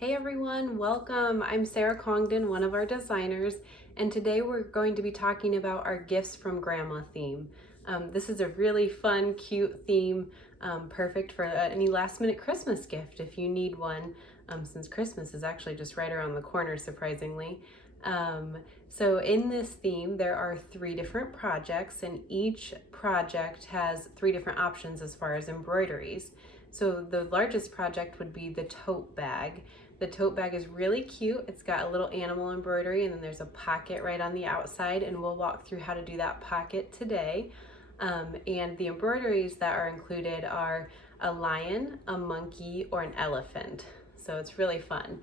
Hey everyone, welcome. I'm Sarah Congdon, one of our designers, and today we're going to be talking about our Gifts from Grandma theme. This is a really fun, cute theme, perfect for any last minute Christmas gift if you need one, since Christmas is actually just right around the corner, surprisingly. So in this theme, there are 3 different projects, and each project has 3 different options as far as embroideries. So the largest project would be the tote bag. The tote bag is really cute. It's got a little animal embroidery, and then there's a pocket right on the outside, and we'll walk through how to do that pocket today. And the embroideries that are included are a lion, a monkey, or an elephant. So it's really fun.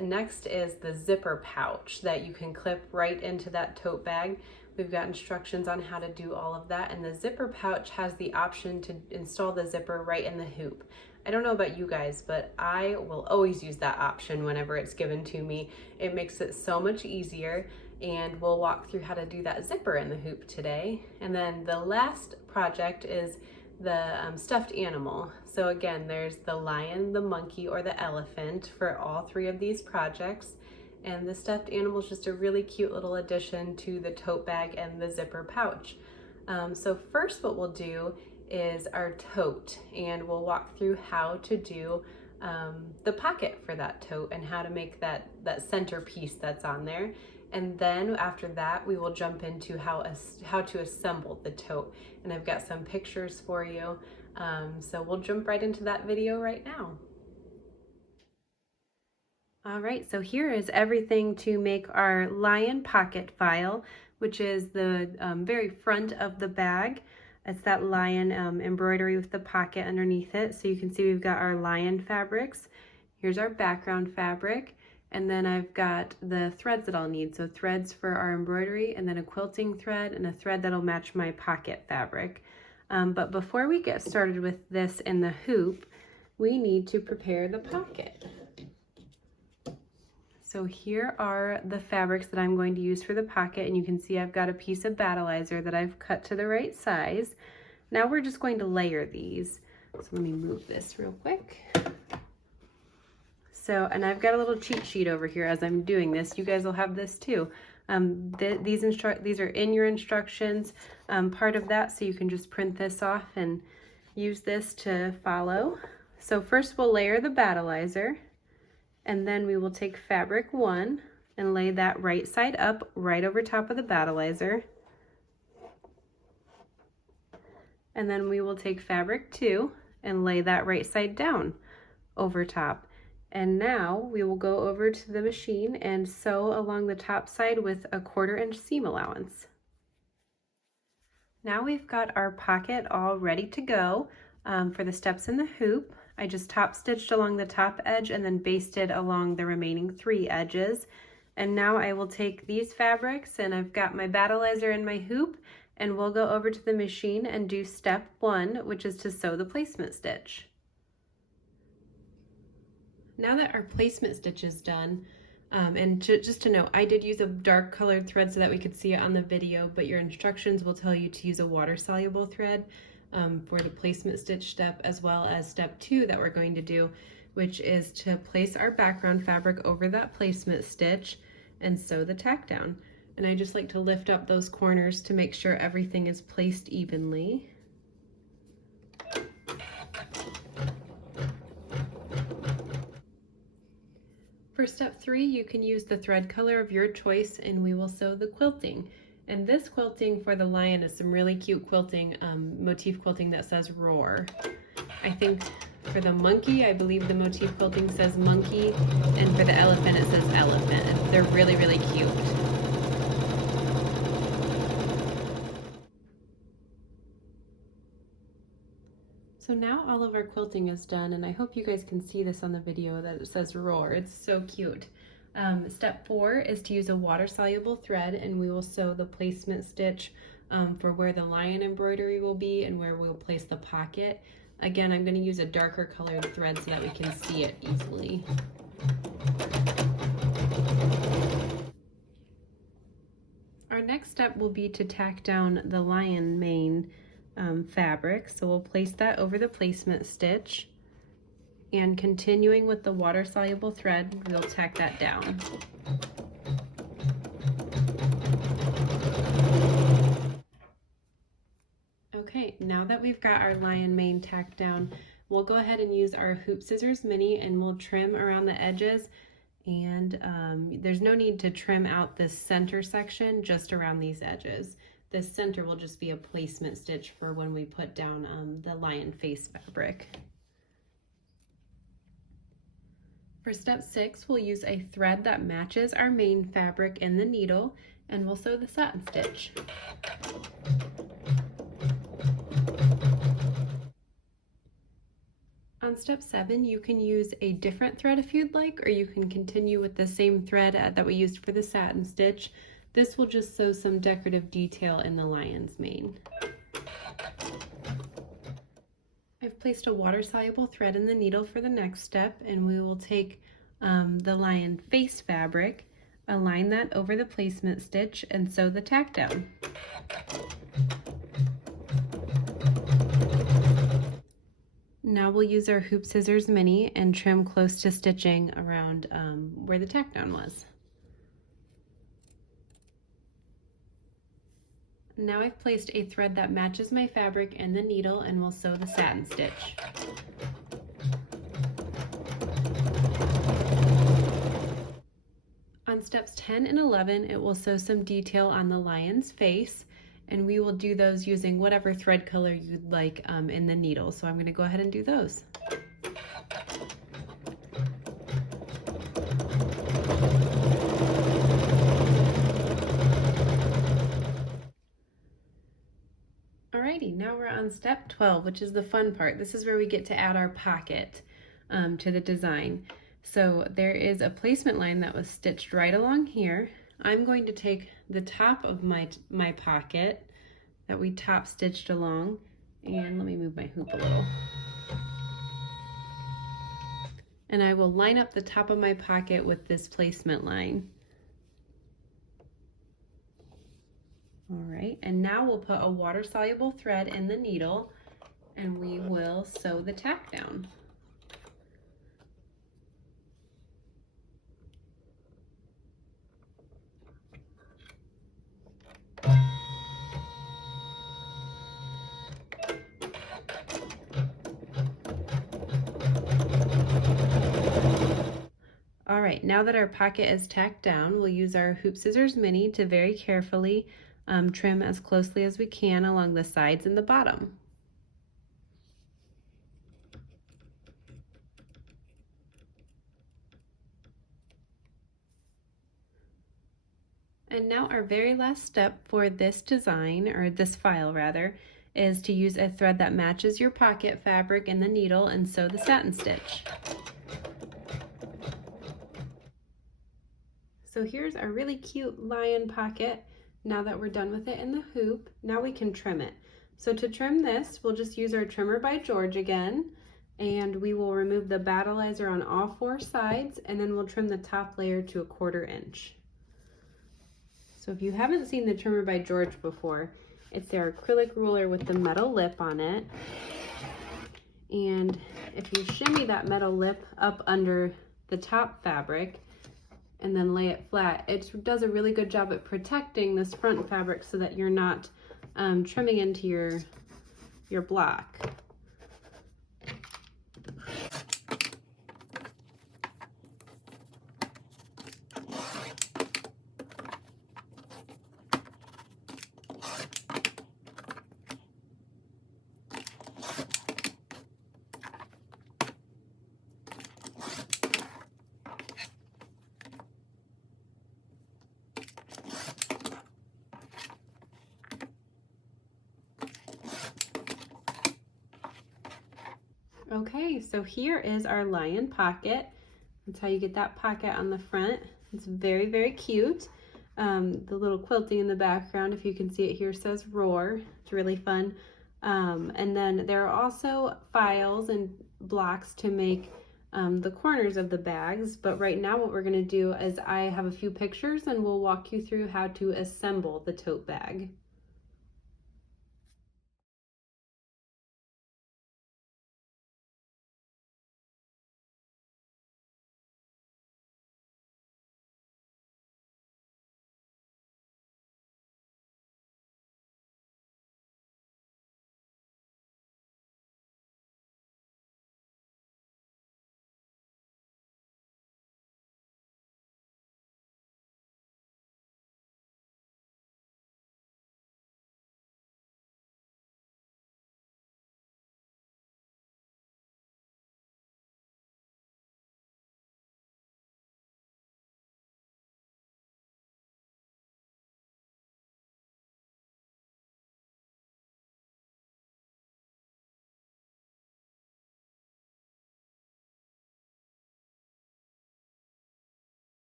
Next is the zipper pouch that you can clip right into that tote bag. We've got instructions on how to do all of that, and the zipper pouch has the option to install the zipper right in the hoop. I don't know about you guys, but I will always use that option whenever it's given to me. It makes it so much easier, and we'll walk through how to do that zipper in the hoop today. And then the last project is the stuffed animal. So again, there's the lion, the monkey, or the elephant for all 3 of these projects. And the stuffed animal is just a really cute little addition to the tote bag and the zipper pouch. So first what we'll do is our tote, and we'll walk through how to do the pocket for that tote and how to make that center piece that's on there. And then after that, we will jump into how to assemble the tote. And I've got some pictures for you. So we'll jump right into that video right now. All right, so here is everything to make our lion pocket file, which is the very front of the bag. It's that lion embroidery with the pocket underneath it. So you can see we've got our lion fabrics. Here's our background fabric. And then I've got the threads that I'll need. So threads for our embroidery, and then a quilting thread and a thread that'll match my pocket fabric. But before we get started with this in the hoop, we need to prepare the pocket. So here are the fabrics that I'm going to use for the pocket, and you can see I've got a piece of battleizer that I've cut to the right size. Now we're just going to layer these. So let me move this real quick. So, and I've got a little cheat sheet over here as I'm doing this. You guys will have this too. These are in your instructions, part of that, so you can just print this off and use this to follow. So first we'll layer the battleizer. And then we will take fabric 1 and lay that right side up right over top of the battleizer. And then we will take fabric 2 and lay that right side down over top. And now we will go over to the machine and sew along the top side with a 1/4 inch seam allowance. Now we've got our pocket all ready to go for the steps in the hoop. I just top stitched along the top edge and then basted along the remaining 3 edges. And now I will take these fabrics, and I've got my battleizer and my hoop, and we'll go over to the machine and do step 1, which is to sew the placement stitch. Now that our placement stitch is done, and just to note, I did use a dark colored thread so that we could see it on the video, but your instructions will tell you to use a water soluble thread for the placement stitch step, as well as step 2 that we're going to do, which is to place our background fabric over that placement stitch and sew the tack down. And I just like to lift up those corners to make sure everything is placed evenly. For step 3, you can use the thread color of your choice, and we will sew the quilting. And this quilting for the lion is some really cute quilting, motif quilting that says roar. I think for the monkey, I believe the motif quilting says monkey, and for the elephant it says elephant. And they're really, really cute. So now all of our quilting is done, and I hope you guys can see this on the video that it says roar. It's so cute. Step 4 is to use a water-soluble thread, and we will sew the placement stitch for where the lion embroidery will be and where we'll place the pocket. Again, I'm going to use a darker colored thread so that we can see it easily. Our next step will be to tack down the lion mane fabric. So we'll place that over the placement stitch. and continuing with the water-soluble thread, we'll tack that down. Okay, now that we've got our lion mane tacked down, we'll go ahead and use our hoop scissors mini and we'll trim around the edges. And there's no need to trim out this center section, just around these edges. This center will just be a placement stitch for when we put down the lion face fabric. For step 6, we'll use a thread that matches our main fabric in the needle, and we'll sew the satin stitch. On step 7, you can use a different thread if you'd like, or you can continue with the same thread that we used for the satin stitch. This will just sew some decorative detail in the lion's mane. I've placed a water-soluble thread in the needle for the next step, and we will take the lion face fabric, align that over the placement stitch, and sew the tack down. Now we'll use our hoop scissors mini and trim close to stitching around where the tack down was. Now I've placed a thread that matches my fabric in the needle, and we'll sew the satin stitch. On steps 10 and 11, it will sew some detail on the lion's face, and we will do those using whatever thread color you'd like in the needle. So I'm going to go ahead and do those. Alrighty, now we're on step 12, which is the fun part. This is where we get to add our pocket to the design. So there is a placement line that was stitched right along here. I'm going to take the top of my pocket that we top stitched along, and let me move my hoop a little. And I will line up the top of my pocket with this placement line. All right, and now we'll put a water-soluble thread in the needle, and we will sew the tack down. All right, now that our pocket is tacked down, we'll use our hoop scissors mini to very carefully trim as closely as we can along the sides and the bottom. And now our very last step for this design, or this file rather, is to use a thread that matches your pocket fabric in the needle and sew the satin stitch. So here's our really cute lion pocket. Now that we're done with it in the hoop, now we can trim it. So to trim this, we'll just use our trimmer by George again, and we will remove the battleizer on all 4 sides, and then we'll trim the top layer to 1/4 inch. So if you haven't seen the trimmer by George before, it's their acrylic ruler with the metal lip on it. And if you shimmy that metal lip up under the top fabric and then lay it flat, it does a really good job at protecting this front fabric so that you're not trimming into your block. Okay, so here is our lion pocket. That's how you get that pocket on the front. It's very, very cute. The little quilting in the background, if you can see it here, says Roar. It's really fun. And then there are also files and blocks to make the corners of the bags. But right now what we're going to do is I have a few pictures and we'll walk you through how to assemble the tote bag.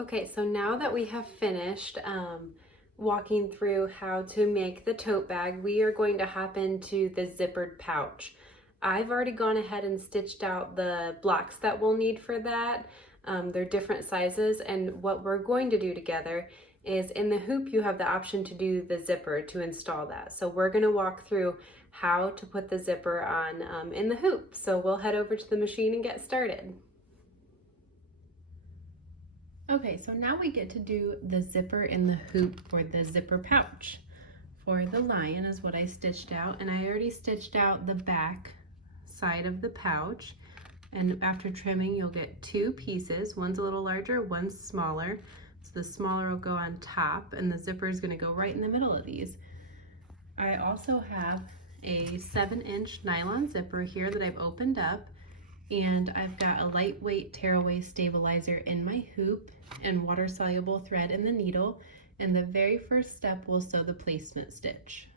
Okay, so now that we have finished walking through how to make the tote bag, we are going to hop into the zippered pouch. I've already gone ahead and stitched out the blocks that we'll need for that. They're different sizes, and what we're going to do together is in the hoop you have the option to do the zipper to install that. So we're going to walk through how to put the zipper on in the hoop. So we'll head over to the machine and get started. Okay, so now we get to do the zipper in the hoop for the zipper pouch. For the lion is what I stitched out, and I already stitched out the back side of the pouch. And after trimming, you'll get two pieces. One's a little larger, one's smaller. So the smaller will go on top, and the zipper is going to go right in the middle of these. I also have a 7-inch nylon zipper here that I've opened up, and I've got a lightweight tearaway stabilizer in my hoop and water-soluble thread in the needle. And the very first step, we'll sew the placement stitch.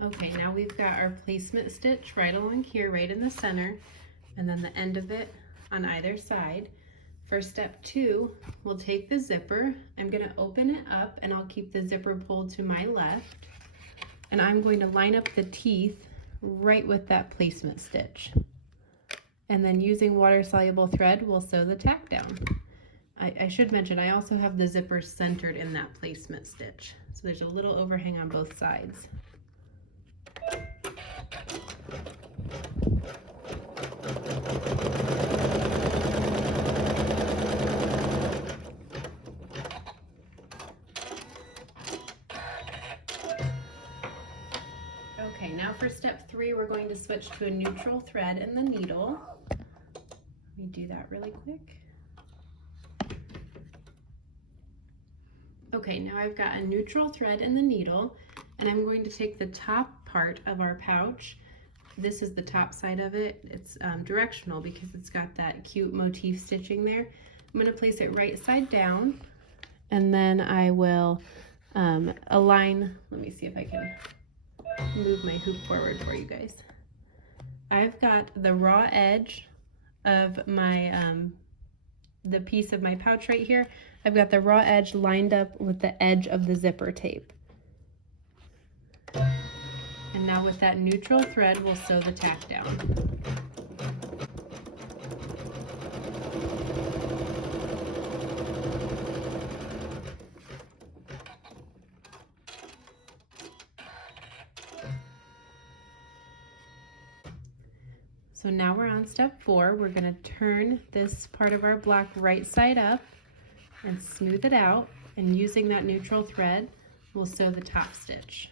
Okay, now we've got our placement stitch right along here, right in the center, and then the end of it on either side. For step 2, we'll take the zipper. I'm going to open it up, and I'll keep the zipper pulled to my left, and I'm going to line up the teeth right with that placement stitch. And then using water-soluble thread, we'll sew the tack down. I should mention, I also have the zipper centered in that placement stitch, so there's a little overhang on both sides. Okay, now for step 3, we're going to switch to a neutral thread in the needle. Let me do that really quick. Okay, now I've got a neutral thread in the needle, and I'm going to take the top part of our pouch. This is the top side of it. It's directional because it's got that cute motif stitching there. I'm going to place it right side down, and then I will align. Let me see if I can move my hoop forward for you guys. I've got the raw edge of my the piece of my pouch right here. I've got the raw edge lined up with the edge of the zipper tape. And now with that neutral thread, we'll sew the tack down. So now we're on step 4. We're going to turn this part of our block right side up and smooth it out. And using that neutral thread, we'll sew the top stitch.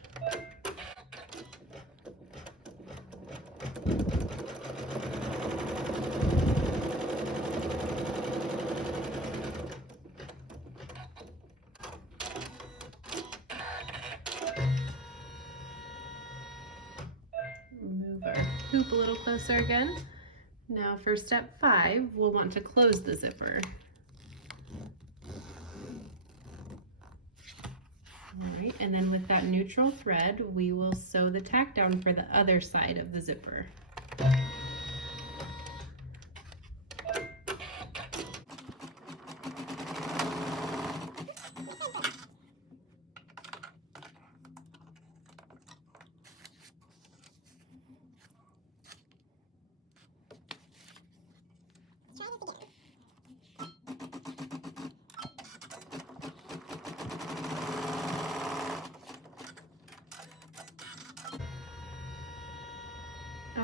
Move our hoop a little closer again. Now for step 5, we'll want to close the zipper. All right, and then with that neutral thread, we will sew the tack down for the other side of the zipper.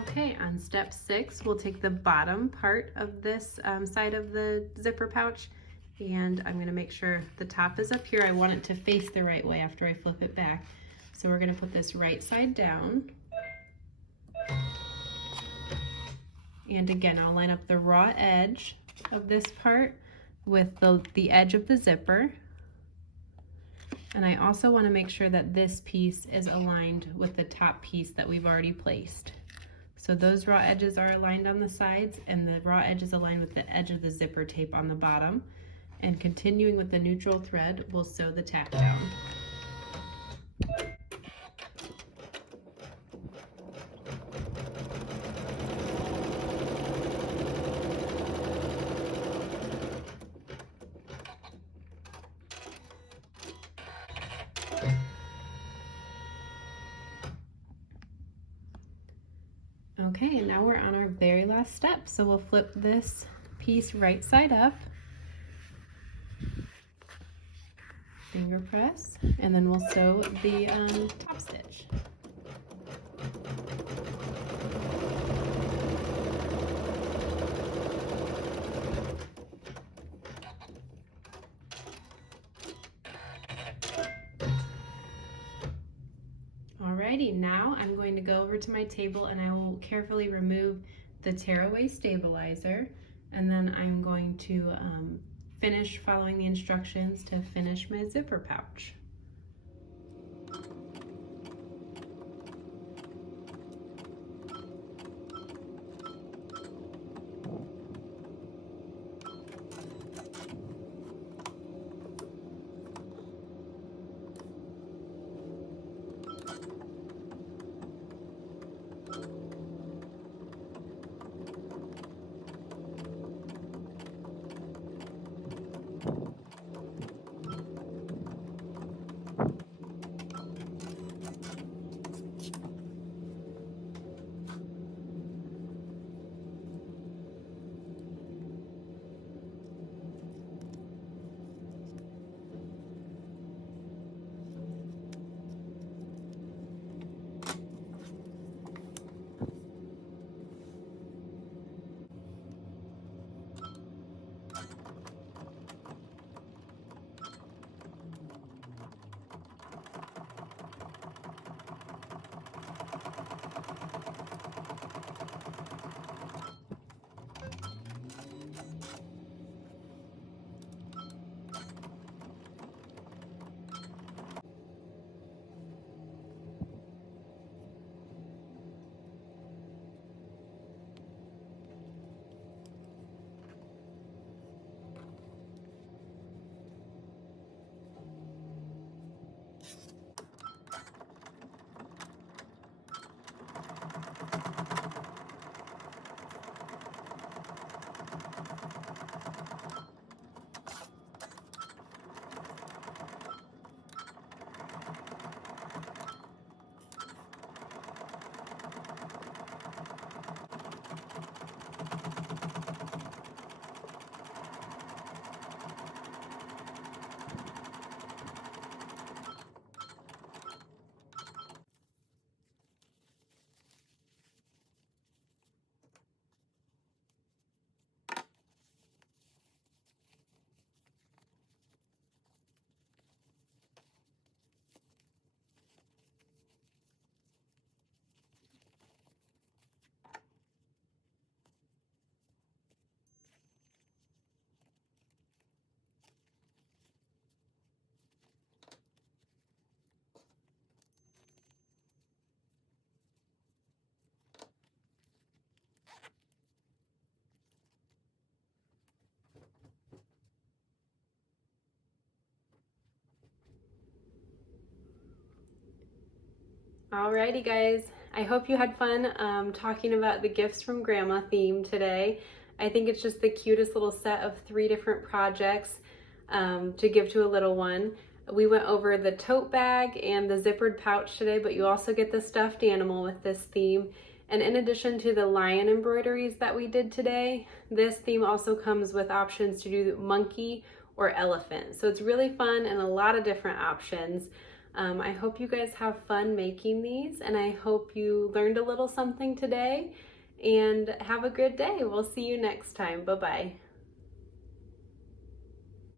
Okay, on step 6, we'll take the bottom part of this side of the zipper pouch And I'm gonna make sure the top is up here. I want it to face the right way after I flip it back. So we're gonna put this right side down. And again, I'll line up the raw edge of this part with the edge of the zipper. And I also want to make sure that this piece is aligned with the top piece that we've already placed. So those raw edges are aligned on the sides, and the raw edge is aligned with the edge of the zipper tape on the bottom. And continuing with the neutral thread, we'll sew the tack down. Okay, and now we're on our very last step. So we'll flip this piece right side up, finger press, and then we'll sew the top stitch. Alrighty, now I'm going to go over to my table and I will carefully remove the tearaway stabilizer, and then I'm going to finish following the instructions to finish my zipper pouch. Alrighty guys, I hope you had fun talking about the gifts from grandma theme today. I think it's just the cutest little set of 3 different projects to give to a little one. We went over the tote bag and the zippered pouch today, but you also get the stuffed animal with this theme. And in addition to the lion embroideries that we did today, this theme also comes with options to do monkey or elephant. So it's really fun and a lot of different options. I hope you guys have fun making these, and I hope you learned a little something today, and have a good day. We'll see you next time. Bye-bye.